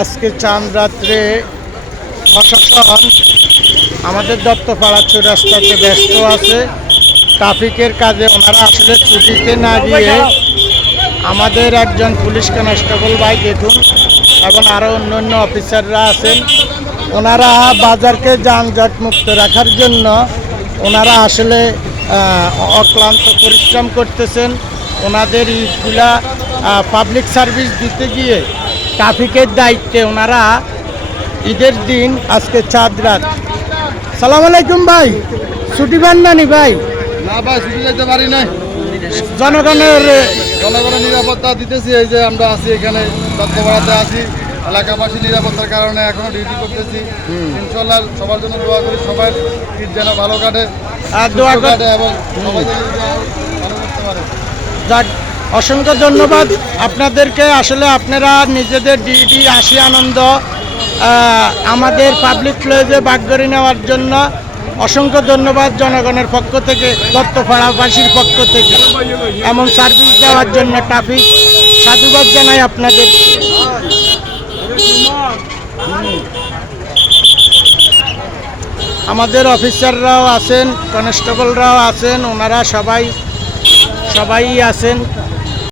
আজকে চাঁদ রাত্রে প্রশাসন আমাদের দত্তপাড়া চৌরাস্তাতে ব্যস্ত আছে। ট্রাফিকের কাজে ওনারা আসলে ছুটিতে না গিয়ে আমাদের একজন পুলিশ কনস্টেবল ভাই দেখুন এবং আরও অন্য অফিসাররা আছেন, ওনারা বাজারকে যানজট মুক্ত রাখার জন্য ওনারা আসলে অক্লান্ত পরিশ্রম করতেছেন। ওনাদের ইটগুলা পাবলিক সার্ভিস দিতে গিয়ে ট্রাফিকের দায়িত্বে ওনারা ঈদের দিন আজকে চাঁদ রাত। সালাম আলাইকুম ভাই, ছুটি পান নানি ভাই? না ভাই, ছুটি যেতে পারি নাই। জনগণের নিরাপত্তা দিতেছি। এই যে আমরা আছি এখানে দত্তপাড়াতে আছি, এলাকাবাসী নিরাপত্তার কারণে এখনো ডিউটি করতেছি। ইনশাল্লাহ সবার জন্য দোয়া করি, সবার ঈদ যেন ভালো কাটে আর দোয়া কাটে এবং সবাই যেন ভালো করতে পারে। যাক, অসংখ্য ধন্যবাদ আপনাদেরকে। আসলে আপনারা নিজেদের ডিউটি আসি আনন্দ আমাদের পাবলিক প্লেসে ভাগ করে নেওয়ার জন্য অসংখ্য ধন্যবাদ জনগণের পক্ষ থেকে, দত্তপাড়াবাসীর পক্ষ থেকে এমন সার্ভিস দেওয়ার জন্য ট্রাফিক সাধুবাদ জানাই আপনাদেরকে। আমাদের অফিসাররাও আছেন, কনস্টেবলরাও আছেন, ওনারা সবাই আছেন।